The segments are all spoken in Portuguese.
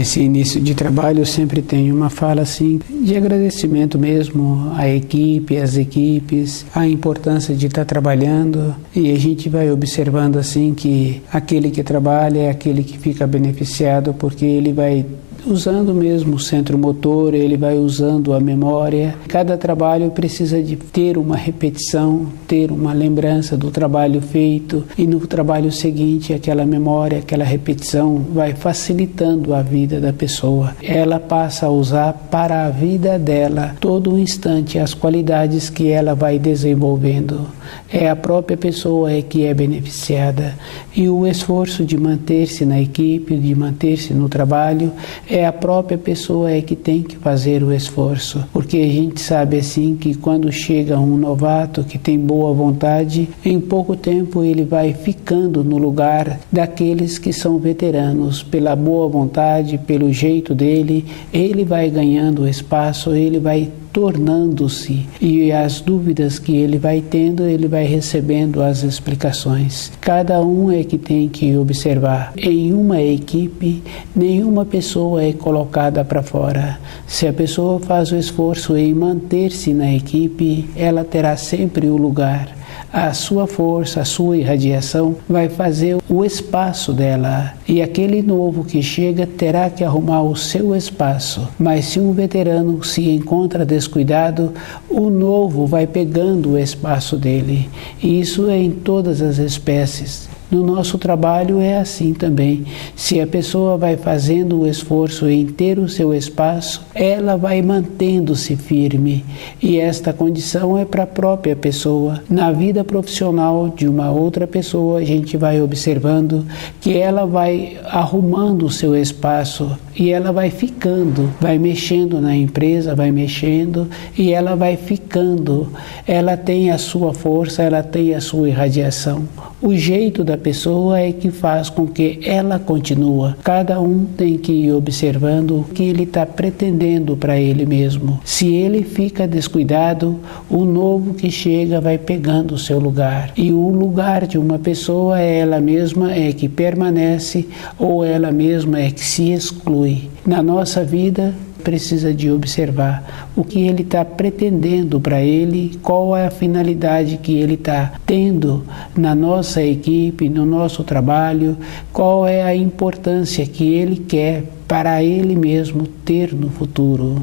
Esse início de trabalho eu sempre tenho uma fala assim de agradecimento mesmo à equipe, às equipes, a importância de estar trabalhando, e a gente vai observando assim que aquele que trabalha é aquele que fica beneficiado, porque ele vai usando mesmo o centro motor, ele vai usando a memória. Cada trabalho precisa de ter uma repetição, ter uma lembrança do trabalho feito, e no trabalho seguinte aquela memória, aquela repetição vai facilitando a vida da pessoa. Ela passa a usar para a vida dela todo o instante as qualidades que ela vai desenvolvendo. É a própria pessoa que é beneficiada, e o esforço de manter-se na equipe, de manter-se no trabalho, é a própria pessoa que tem que fazer o esforço, porque a gente sabe assim que quando chega um novato que tem boa vontade, em pouco tempo ele vai ficando no lugar daqueles que são veteranos. Pela boa vontade, pelo jeito dele, ele vai ganhando espaço, ele vai tornando-se, e as dúvidas que ele vai tendo, ele vai recebendo as explicações. Cada um é que tem que observar. Em uma equipe, nenhuma pessoa é colocada para fora. Se a pessoa faz o esforço em manter-se na equipe, ela terá sempre o lugar. A sua força, a sua irradiação vai fazer o espaço dela, e aquele novo que chega terá que arrumar o seu espaço. Mas se um veterano se encontra descuidado, o novo vai pegando o espaço dele. E isso é em todas as espécies. No nosso trabalho é assim também. Se a pessoa vai fazendo o esforço em ter o seu espaço, ela vai mantendo-se firme. E esta condição é para a própria pessoa. Na vida profissional de uma outra pessoa, a gente vai observando que ela vai arrumando o seu espaço, e ela vai ficando, vai mexendo na empresa, vai mexendo, e ela vai ficando. Ela tem a sua força, ela tem a sua irradiação. O jeito da pessoa é que faz com que ela continue. Cada um tem que ir observando o que ele está pretendendo para ele mesmo. Se ele fica descuidado, o novo que chega vai pegando o seu lugar. E o lugar de uma pessoa é ela mesma é que permanece, ou ela mesma é que se exclui. Na nossa vida, precisa de observar o que ele está pretendendo para ele, qual é a finalidade que ele está tendo na nossa equipe, no nosso trabalho, qual é a importância que ele quer para ele mesmo ter no futuro.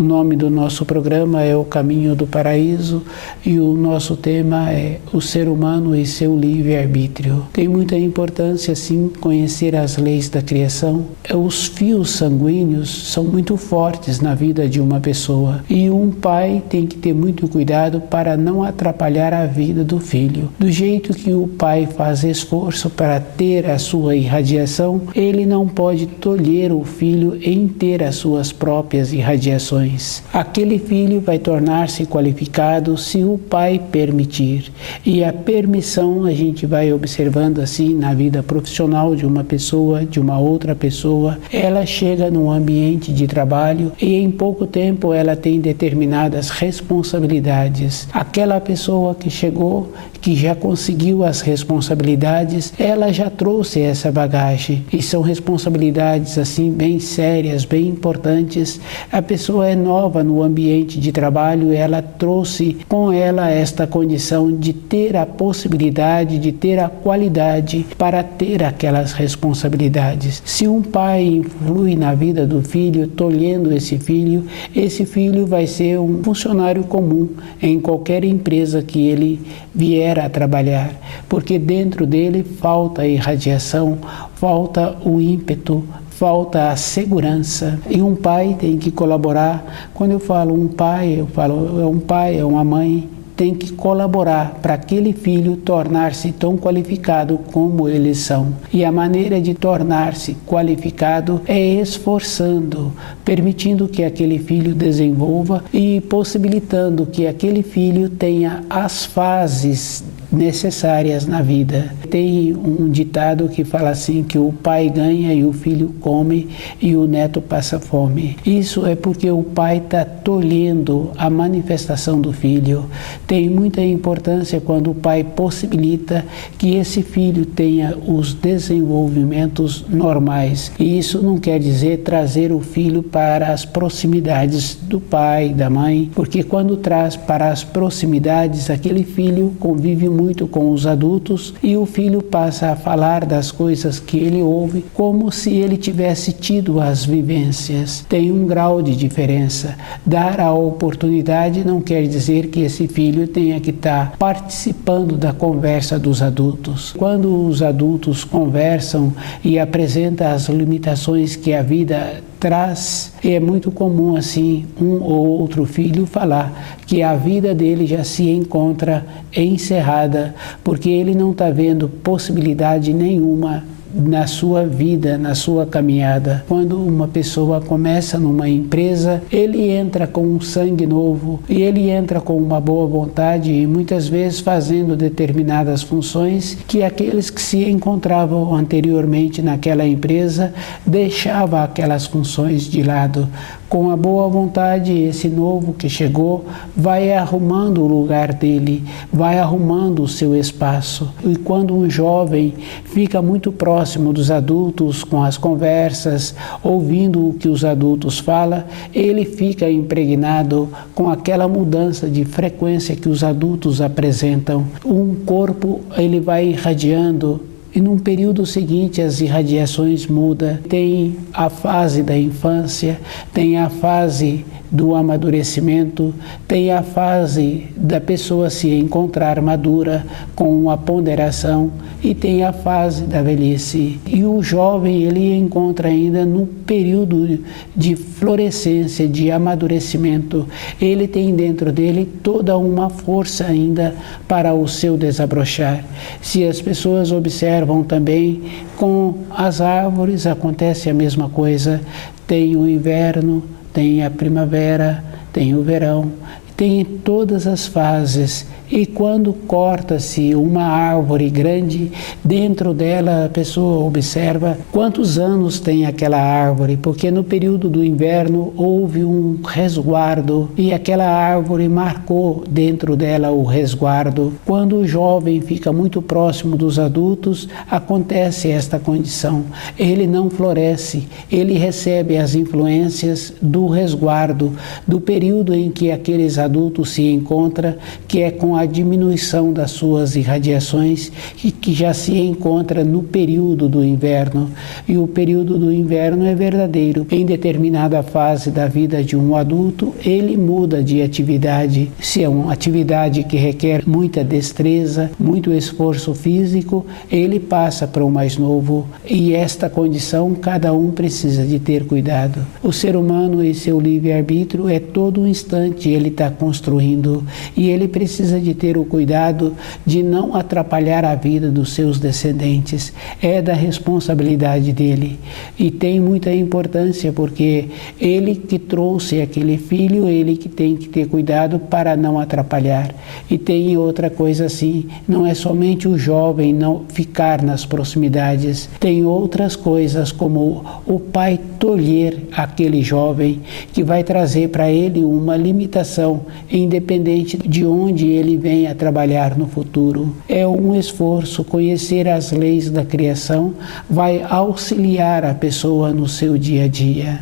O nome do nosso programa é O Caminho do Paraíso, e o nosso tema é o ser humano e seu livre-arbítrio. Tem muita importância, sim, conhecer as leis da criação. Os fios sanguíneos são muito fortes na vida de uma pessoa, e um pai tem que ter muito cuidado para não atrapalhar a vida do filho. Do jeito que o pai faz esforço para ter a sua irradiação, ele não pode tolher o filho em ter as suas próprias irradiações. Aquele filho vai tornar-se qualificado se o pai permitir. E a permissão a gente vai observando assim na vida profissional de uma pessoa, de uma outra pessoa. Ela chega num ambiente de trabalho e em pouco tempo ela tem determinadas responsabilidades. Aquela pessoa que chegou, que já conseguiu as responsabilidades, ela já trouxe essa bagagem. E são responsabilidades assim bem sérias, bem importantes. A pessoa é nova no ambiente de trabalho, ela trouxe com ela esta condição de ter a possibilidade, de ter a qualidade para ter aquelas responsabilidades. Se um pai influi na vida do filho, tolhendo esse filho vai ser um funcionário comum em qualquer empresa que ele vier a trabalhar, porque dentro dele falta a irradiação, falta o ímpeto, falta a segurança. E um pai tem que colaborar. Quando eu falo um pai, eu falo é um pai, é uma mãe, tem que colaborar para aquele filho tornar-se tão qualificado como eles são. E a maneira de tornar-se qualificado é esforçando, permitindo que aquele filho desenvolva e possibilitando que aquele filho tenha as fases necessárias na vida. Tem um ditado que fala assim, que o pai ganha e o filho come e o neto passa fome. Isso é porque o pai está tolhendo a manifestação do filho. Tem muita importância quando o pai possibilita que esse filho tenha os desenvolvimentos normais. E isso não quer dizer trazer o filho para as proximidades do pai, da mãe, porque quando traz para as proximidades, aquele filho convive muito com os adultos e o filho passa a falar das coisas que ele ouve como se ele tivesse tido as vivências. Tem um grau de diferença. Dar a oportunidade não quer dizer que esse filho tenha que estar participando da conversa dos adultos. Quando os adultos conversam e apresentam as limitações que a vida traz, é muito comum assim um ou outro filho falar que a vida dele já se encontra encerrada porque ele não está vendo possibilidade nenhuma na sua vida, na sua caminhada. Quando uma pessoa começa numa empresa, ele entra com um sangue novo e ele entra com uma boa vontade e muitas vezes fazendo determinadas funções que aqueles que se encontravam anteriormente naquela empresa deixavam aquelas funções de lado. Com a boa vontade, esse novo que chegou vai arrumando o lugar dele, vai arrumando o seu espaço. E quando um jovem fica muito próximo dos adultos, com as conversas, ouvindo o que os adultos falam, ele fica impregnado com aquela mudança de frequência que os adultos apresentam. Um corpo, ele vai irradiando. E num período seguinte as irradiações mudam. Tem a fase da infância, tem a fase do amadurecimento, tem a fase da pessoa se encontrar madura com uma ponderação e tem a fase da velhice. E o jovem, ele encontra ainda no período de florescência, de amadurecimento. Ele tem dentro dele toda uma força ainda para o seu desabrochar. Se as pessoas observam também, com as árvores acontece a mesma coisa. Tem o inverno, tem a primavera, tem o verão, tem todas as fases. E quando corta-se uma árvore grande, dentro dela a pessoa observa quantos anos tem aquela árvore, porque no período do inverno houve um resguardo e aquela árvore marcou dentro dela o resguardo. Quando o jovem fica muito próximo dos adultos, acontece esta condição. Ele não floresce, ele recebe as influências do resguardo, do período em que aqueles adultos se encontram, que é com a diminuição das suas irradiações e que já se encontra no período do inverno. E o período do inverno é verdadeiro. Em determinada fase da vida de um adulto, ele muda de atividade. Se é uma atividade que requer muita destreza, muito esforço físico, ele passa para o mais novo. E esta condição, cada um precisa de ter cuidado. O ser humano e seu livre-arbítrio é todo um instante ele está construindo e ele precisa de ter o cuidado de não atrapalhar a vida dos seus descendentes. É da responsabilidade dele e tem muita importância porque ele que trouxe aquele filho, ele que tem que ter cuidado para não atrapalhar. E tem outra coisa assim, não é somente o jovem não ficar nas proximidades, tem outras coisas como o pai tolher aquele jovem que vai trazer para ele uma limitação, independente de onde ele venha trabalhar no futuro. É um esforço. Conhecer as leis da criação vai auxiliar a pessoa no seu dia a dia.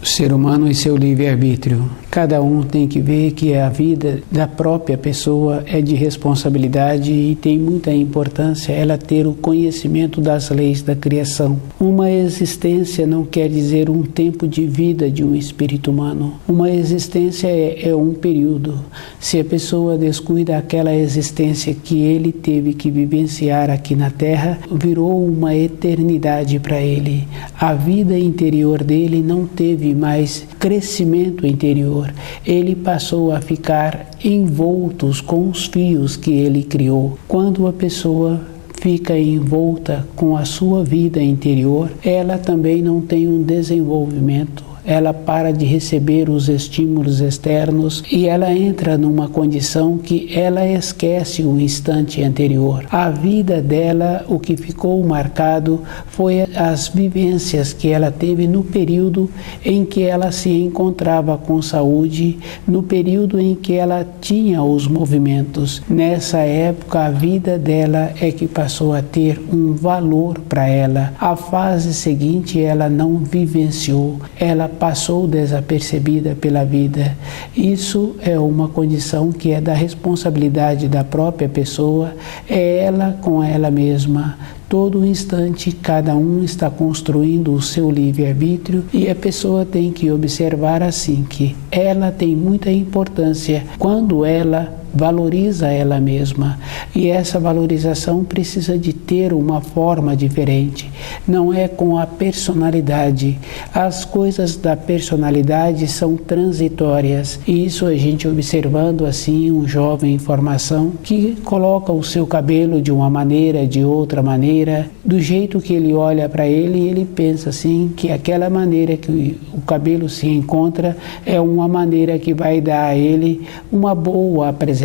O ser humano e seu livre-arbítrio. Cada um tem que ver que a vida da própria pessoa é de responsabilidade e tem muita importância ela ter o conhecimento das leis da criação. Uma existência não quer dizer um tempo de vida de um espírito humano. Uma existência é um período. Se a pessoa descuida aquela existência que ele teve que vivenciar aqui na Terra, virou uma eternidade para ele. A vida interior dele não teve mais crescimento interior. Ele passou a ficar envoltos com os fios que ele criou. Quando a pessoa fica envolta com a sua vida interior, ela também não tem um desenvolvimento. Ela para de receber os estímulos externos e ela entra numa condição que ela esquece o instante anterior. A vida dela, o que ficou marcado foi as vivências que ela teve no período em que ela se encontrava com saúde, no período em que ela tinha os movimentos. Nessa época, a vida dela é que passou a ter um valor para ela. A fase seguinte ela não vivenciou, ela passou desapercebida pela vida. Isso é uma condição que é da responsabilidade da própria pessoa, é ela com ela mesma. Todo instante, cada um está construindo o seu livre-arbítrio e a pessoa tem que observar assim que ela tem muita importância quando ela valoriza ela mesma. E essa valorização precisa de ter uma forma diferente. Não é com a personalidade. As coisas da personalidade são transitórias. E isso a gente observando assim um jovem em formação que coloca o seu cabelo de uma maneira, de outra maneira, do jeito que ele olha para ele, ele pensa assim que aquela maneira que o cabelo se encontra é uma maneira que vai dar a ele uma boa apresentação.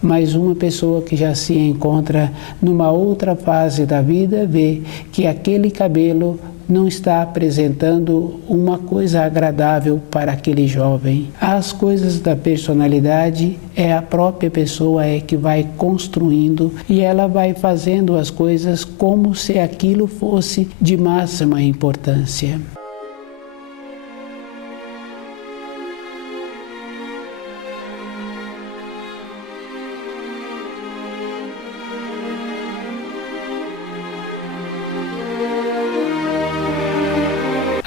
Mas uma pessoa que já se encontra numa outra fase da vida vê que aquele cabelo não está apresentando uma coisa agradável para aquele jovem. As coisas da personalidade é a própria pessoa que vai construindo e ela vai fazendo as coisas como se aquilo fosse de máxima importância.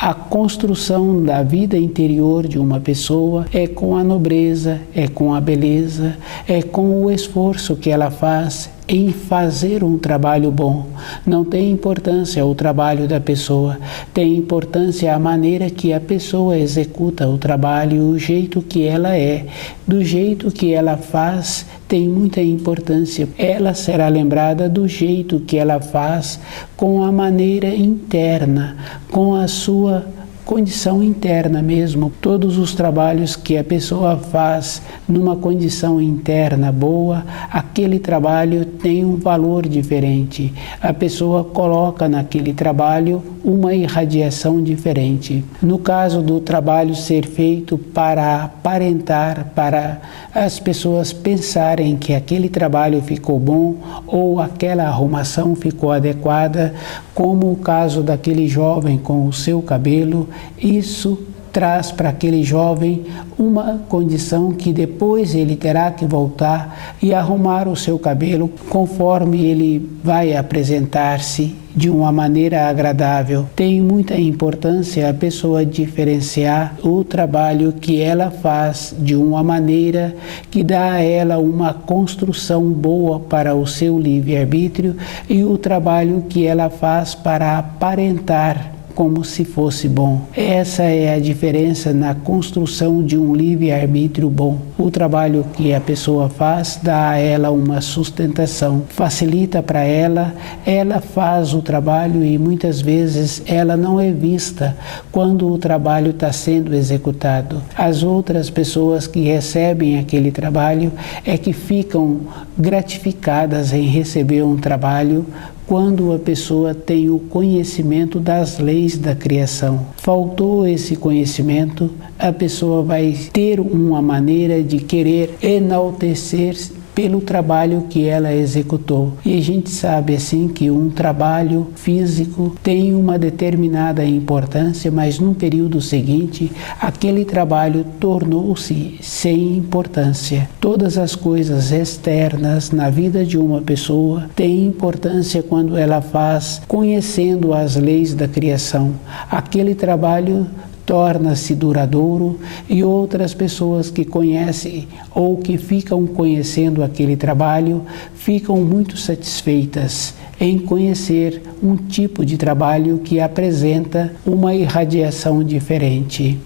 A construção da vida interior de uma pessoa é com a nobreza, é com a beleza, é com o esforço que ela faz em fazer um trabalho bom. Não tem importância o trabalho da pessoa, tem importância a maneira que a pessoa executa o trabalho, o jeito que ela é, do jeito que ela faz, tem muita importância. Ela será lembrada do jeito que ela faz, com a maneira interna, com a sua condição interna mesmo. Todos os trabalhos que a pessoa faz numa condição interna boa, aquele trabalho tem um valor diferente. A pessoa coloca naquele trabalho uma irradiação diferente. No caso do trabalho ser feito para aparentar, para as pessoas pensarem que aquele trabalho ficou bom ou aquela arrumação ficou adequada, como o caso daquele jovem com o seu cabelo, isso traz para aquele jovem uma condição que depois ele terá que voltar e arrumar o seu cabelo conforme ele vai apresentar-se de uma maneira agradável. Tem muita importância a pessoa diferenciar o trabalho que ela faz de uma maneira que dá a ela uma construção boa para o seu livre-arbítrio e o trabalho que ela faz para aparentar como se fosse bom. Essa é a diferença na construção de um livre-arbítrio bom. O trabalho que a pessoa faz dá a ela uma sustentação, facilita para ela, ela faz o trabalho e muitas vezes ela não é vista quando o trabalho está sendo executado. As outras pessoas que recebem aquele trabalho é que ficam gratificadas em receber um trabalho quando a pessoa tem o conhecimento das leis da criação. Faltou esse conhecimento, a pessoa vai ter uma maneira de querer enaltecer pelo trabalho que ela executou. E a gente sabe assim que um trabalho físico tem uma determinada importância, mas no período seguinte, aquele trabalho tornou-se sem importância. Todas as coisas externas na vida de uma pessoa têm importância quando ela faz conhecendo as leis da criação. Aquele trabalho torna-se duradouro e outras pessoas que conhecem ou que ficam conhecendo aquele trabalho ficam muito satisfeitas em conhecer um tipo de trabalho que apresenta uma irradiação diferente.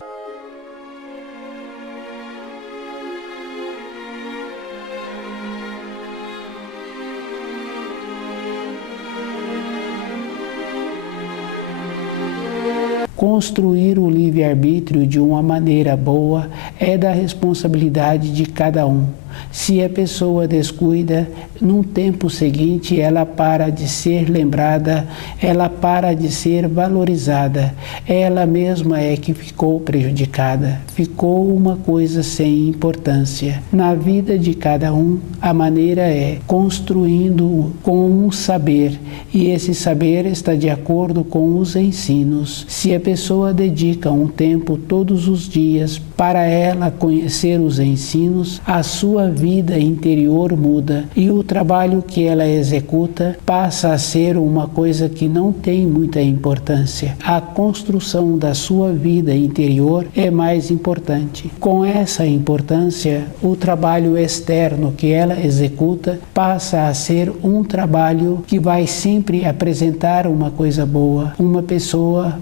Construir o livre-arbítrio de uma maneira boa é da responsabilidade de cada um. Se a pessoa descuida, num tempo seguinte ela para de ser lembrada, ela para de ser valorizada. Ela mesma é que ficou prejudicada, ficou uma coisa sem importância. Na vida de cada um, a maneira é construindo com um saber, e esse saber está de acordo com os ensinos. Se a pessoa dedica um tempo todos os dias para ela conhecer os ensinos, a sua vida interior muda e o trabalho que ela executa passa a ser uma coisa que não tem muita importância. A construção da sua vida interior é mais importante. Com essa importância, o trabalho externo que ela executa passa a ser um trabalho que vai sempre apresentar uma coisa boa.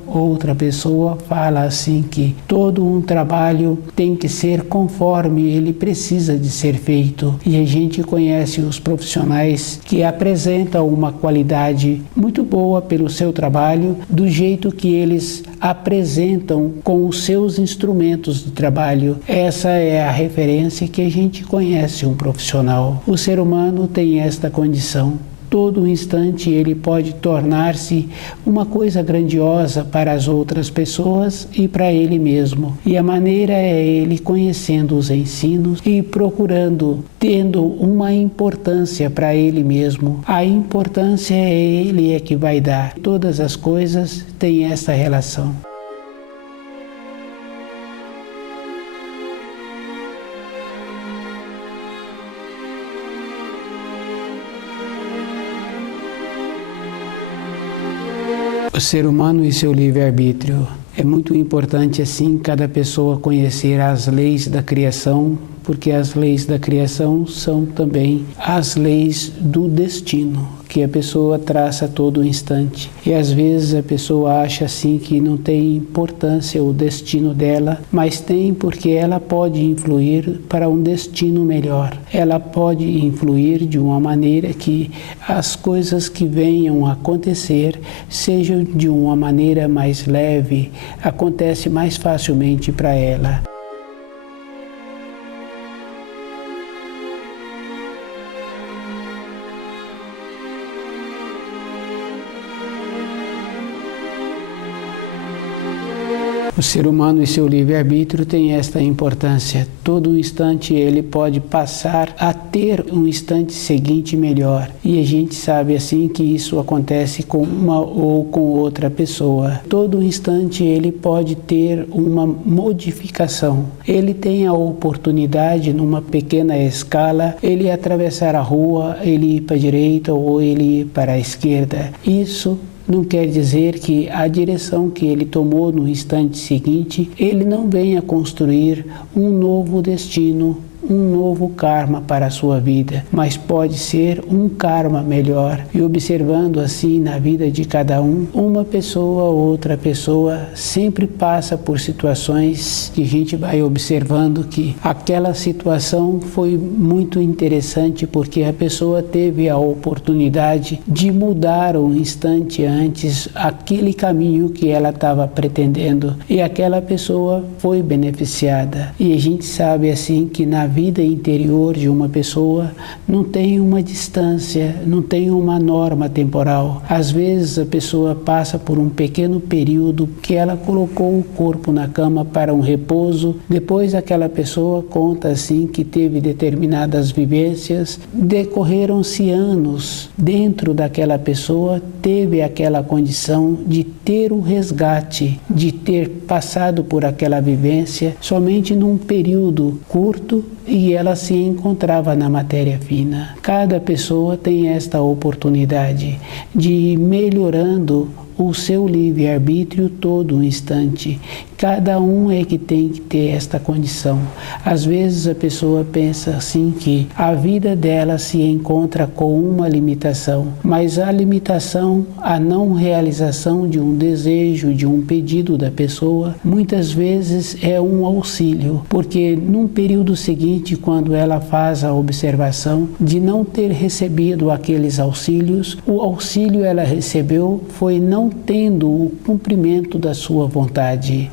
Outra pessoa fala assim que todo um trabalho tem que ser conforme ele precisa de ser feito. E a gente conhece os profissionais que apresentam uma qualidade muito boa pelo seu trabalho, do jeito que eles apresentam com os seus instrumentos de trabalho. Essa é a referência que a gente conhece um profissional. O ser humano tem esta condição. Todo instante ele pode tornar-se uma coisa grandiosa para as outras pessoas e para ele mesmo. E a maneira é ele conhecendo os ensinos e procurando, tendo uma importância para ele mesmo. A importância é ele que vai dar. Todas as coisas têm essa relação. O ser humano e seu livre-arbítrio. É muito importante, assim, cada pessoa conhecer as leis da criação, porque as leis da criação são também as leis do destino, que a pessoa traça a todo instante. E às vezes a pessoa acha assim que não tem importância o destino dela, mas tem, porque ela pode influir para um destino melhor. Ela pode influir de uma maneira que as coisas que venham a acontecer sejam de uma maneira mais leve, acontece mais facilmente para ela. O ser humano e seu livre-arbítrio têm esta importância. Todo instante ele pode passar a ter um instante seguinte melhor. E a gente sabe assim que isso acontece com uma ou com outra pessoa. Todo instante ele pode ter uma modificação. Ele tem a oportunidade, numa pequena escala, ele atravessar a rua, ele ir para a direita ou ele ir para a esquerda. Isso não quer dizer que a direção que ele tomou no instante seguinte, ele não venha construir um novo destino, um novo karma para a sua vida, mas pode ser um karma melhor. E observando assim na vida de cada um, uma pessoa ou outra pessoa sempre passa por situações que a gente vai observando que aquela situação foi muito interessante porque a pessoa teve a oportunidade de mudar um instante antes aquele caminho que ela estava pretendendo e aquela pessoa foi beneficiada. E a gente sabe assim que na vida interior de uma pessoa não tem uma distância, não tem uma norma temporal. Às vezes a pessoa passa por um pequeno período que ela colocou o corpo na cama para um repouso, depois aquela pessoa conta assim que teve determinadas vivências, decorreram-se anos, dentro daquela pessoa teve aquela condição de ter o resgate, de ter passado por aquela vivência somente num período curto e ela se encontrava na matéria fina. Cada pessoa tem esta oportunidade de ir melhorando o seu livre-arbítrio todo instante, Cada um é que tem que ter esta condição. Às vezes a pessoa pensa assim que a vida dela se encontra com uma limitação, mas a limitação, a não realização de um desejo, de um pedido da pessoa, muitas vezes é um auxílio, porque num período seguinte, quando ela faz a observação de não ter recebido aqueles auxílios, o auxílio ela recebeu foi não tendo o cumprimento da sua vontade.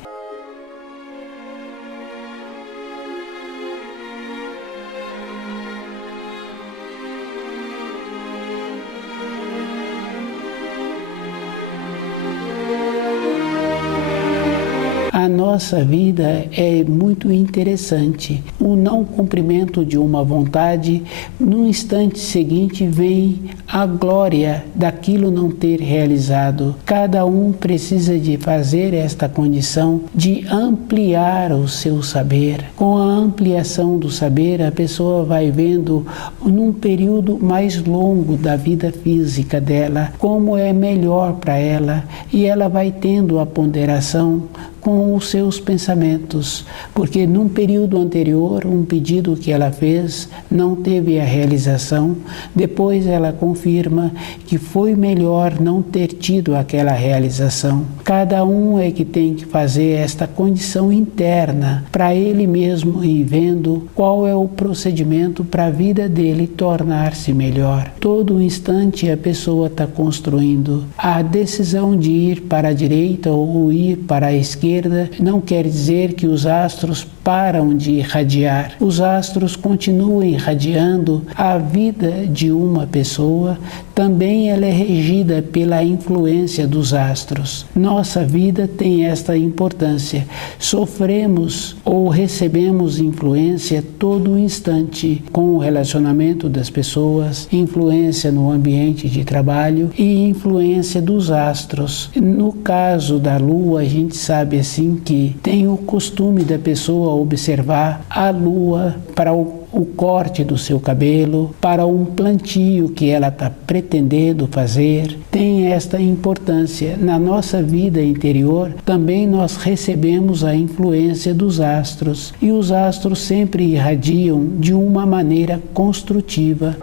A nossa vida é muito interessante. O não cumprimento de uma vontade, no instante seguinte vem a glória daquilo não ter realizado. Cada um precisa de fazer esta condição de ampliar o seu saber. Com a ampliação do saber, a pessoa vai vendo num período mais longo da vida física dela como é melhor para ela, e ela vai tendo a ponderação com os seus pensamentos, porque num período anterior, um pedido que ela fez não teve a realização, depois ela confirma que foi melhor não ter tido aquela realização. Cada um é que tem que fazer esta condição interna para ele mesmo ir vendo qual é o procedimento para a vida dele tornar-se melhor. Todo instante a pessoa está construindo. A decisão de ir para a direita ou ir para a esquerda não quer dizer que os astros param de irradiar. Os astros continuam irradiando. A vida de uma pessoa também ela é regida pela influência dos astros. Nossa vida tem esta importância. Sofremos ou recebemos influência todo instante com o relacionamento das pessoas, influência no ambiente de trabalho e influência dos astros. No caso da Lua, a gente sabe assim que tem o costume da pessoa observar a Lua para o corte do seu cabelo, para um plantio que ela está pretendendo fazer. Tem esta importância. Na nossa vida interior, também nós recebemos a influência dos astros, e os astros sempre irradiam de uma maneira construtiva.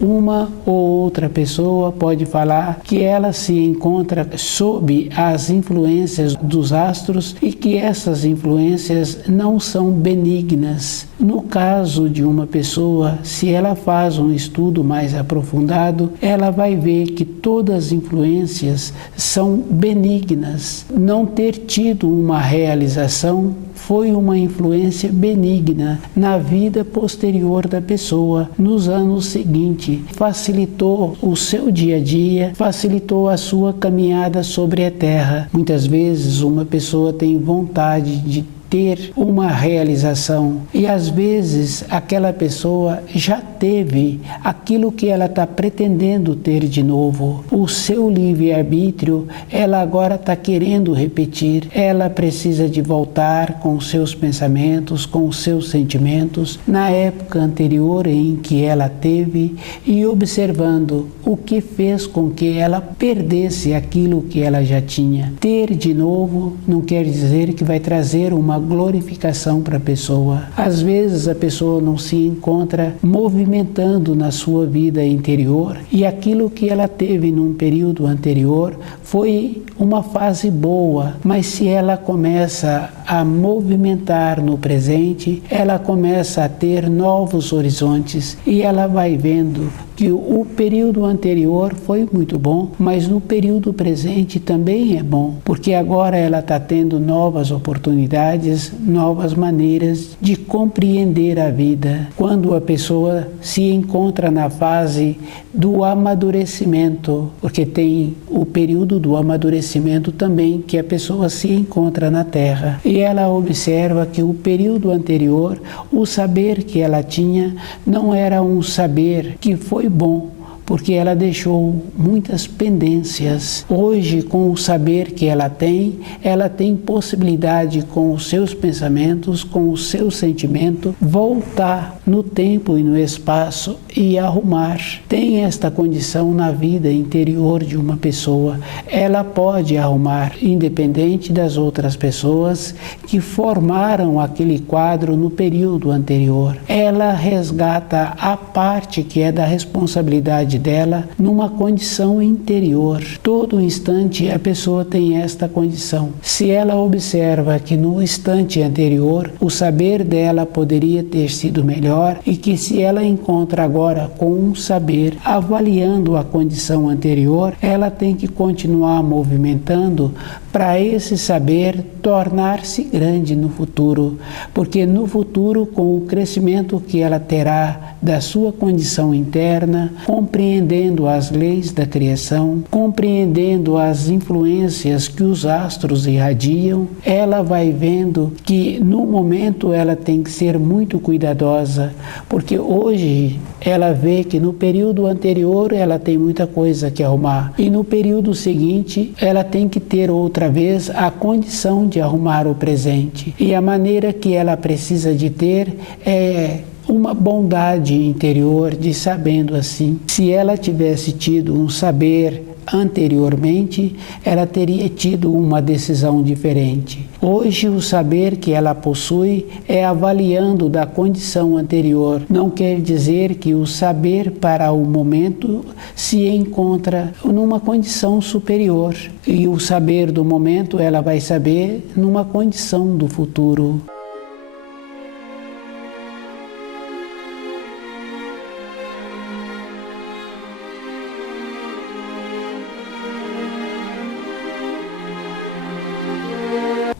Uma ou outra pessoa pode falar que ela se encontra sob as influências dos astros e que essas influências não são benignas. No caso de uma pessoa, se ela faz um estudo mais aprofundado, ela vai ver que todas as influências são benignas. Não ter tido uma realização foi uma influência benigna na vida posterior da pessoa, nos anos seguintes. Facilitou o seu dia a dia, facilitou a sua caminhada sobre a terra. Muitas vezes uma pessoa tem vontade de ter uma realização e às vezes aquela pessoa já teve aquilo que ela está pretendendo ter de novo. O seu livre-arbítrio, ela agora está querendo repetir. Ela precisa de voltar com os seus pensamentos, com os seus sentimentos na época anterior em que ela teve e observando o que fez com que ela perdesse aquilo que ela já tinha. Ter de novo não quer dizer que vai trazer uma glorificação para a pessoa. Às vezes a pessoa não se encontra movimentando na sua vida interior e aquilo que ela teve num período anterior foi uma fase boa, mas se ela começa a movimentar no presente, ela começa a ter novos horizontes e ela vai vendo que o período anterior foi muito bom, mas no período presente também é bom, porque agora ela está tendo novas oportunidades, novas maneiras de compreender a vida. Quando a pessoa se encontra na fase do amadurecimento, porque tem o período do amadurecimento também que a pessoa se encontra na Terra, e ela observa que o período anterior, o saber que ela tinha não era um saber que foi bom, porque ela deixou muitas pendências. Hoje, com o saber que ela tem possibilidade, com os seus pensamentos, com o seu sentimento, voltar no tempo e no espaço e arrumar. Tem esta condição na vida interior de uma pessoa. Ela pode arrumar, independente das outras pessoas que formaram aquele quadro no período anterior. Ela resgata a parte que é da responsabilidade dela numa condição interior. Todo instante a pessoa tem esta condição. Se ela observa que no instante anterior o saber dela poderia ter sido melhor e que se ela encontra agora com um saber avaliando a condição anterior, ela tem que continuar movimentando para esse saber tornar-se grande no futuro, porque no futuro, com o crescimento que ela terá da sua condição interna, compreendendo as leis da criação, compreendendo as influências que os astros irradiam, ela vai vendo que no momento ela tem que ser muito cuidadosa, porque hoje ela vê que no período anterior ela tem muita coisa que arrumar e no período seguinte ela tem que ter outra vez a condição de arrumar o presente. E a maneira que ela precisa de ter é uma bondade interior de sabendo assim. Se ela tivesse tido um saber anteriormente, ela teria tido uma decisão diferente. Hoje, o saber que ela possui é avaliando da condição anterior. Não quer dizer que o saber para o momento se encontra numa condição superior. E o saber do momento ela vai saber numa condição do futuro.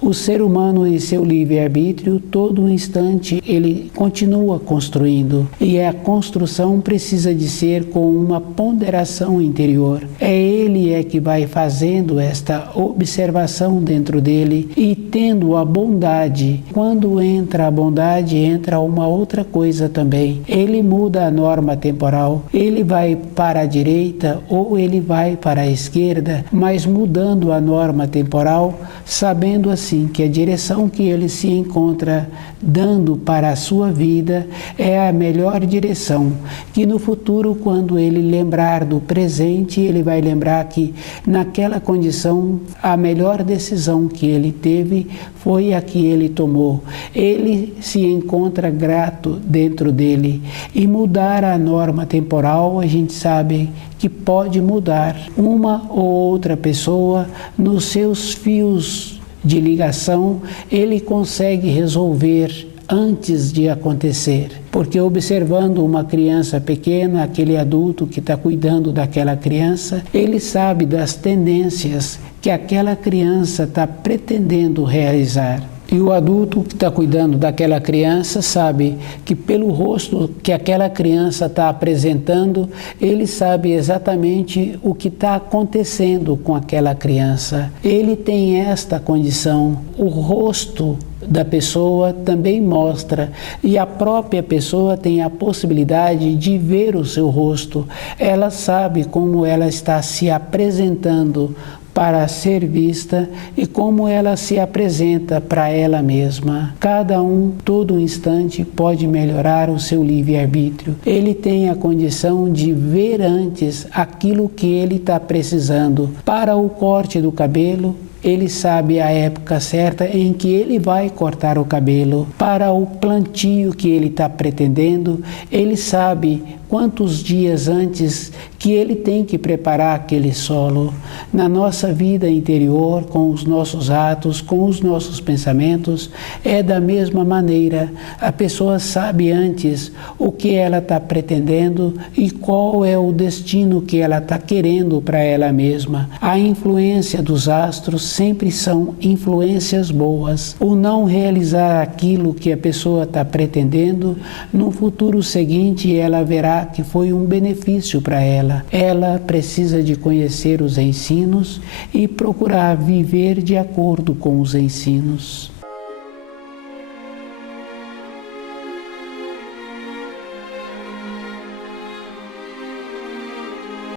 O ser humano e seu livre-arbítrio, todo instante, ele continua construindo. E a construção precisa de ser com uma ponderação interior. Ele que vai fazendo esta observação dentro dele e tendo a bondade. Quando entra a bondade, entra uma outra coisa também. Ele muda a norma temporal. Ele vai para a direita ou ele vai para a esquerda, mas mudando a norma temporal, sabendo assim que a direção que ele se encontra dando para a sua vida é a melhor direção, que no futuro, quando ele lembrar do presente, ele vai lembrar que naquela condição a melhor decisão que ele teve foi a que ele tomou. Ele se encontra grato dentro dele e mudar a norma temporal, a gente sabe que pode mudar uma ou outra pessoa nos seus fios de ligação, ele consegue resolver antes de acontecer. Porque observando uma criança pequena, aquele adulto que está cuidando daquela criança, ele sabe das tendências que aquela criança está pretendendo realizar. E o adulto que está cuidando daquela criança sabe que pelo rosto que aquela criança está apresentando, ele sabe exatamente o que está acontecendo com aquela criança. Ele tem esta condição. O rosto da pessoa também mostra, e a própria pessoa tem a possibilidade de ver o seu rosto. Ela sabe como ela está se apresentando para ser vista e como ela se apresenta para ela mesma. Cada um, todo instante, pode melhorar o seu livre-arbítrio. Ele tem a condição de ver antes aquilo que ele está precisando. Para o corte do cabelo, ele sabe a época certa em que ele vai cortar o cabelo. Para o plantio que ele está pretendendo, ele sabe quantos dias antes que ele tem que preparar aquele solo. Na nossa vida interior, com os nossos atos, com os nossos pensamentos, é da mesma maneira. A pessoa sabe antes o que ela está pretendendo e qual é o destino que ela está querendo para ela mesma. A influência dos astros sempre são influências boas. O não realizar aquilo que a pessoa está pretendendo, no futuro seguinte ela verá que foi um benefício para ela. Ela precisa de conhecer os ensinos e procurar viver de acordo com os ensinos.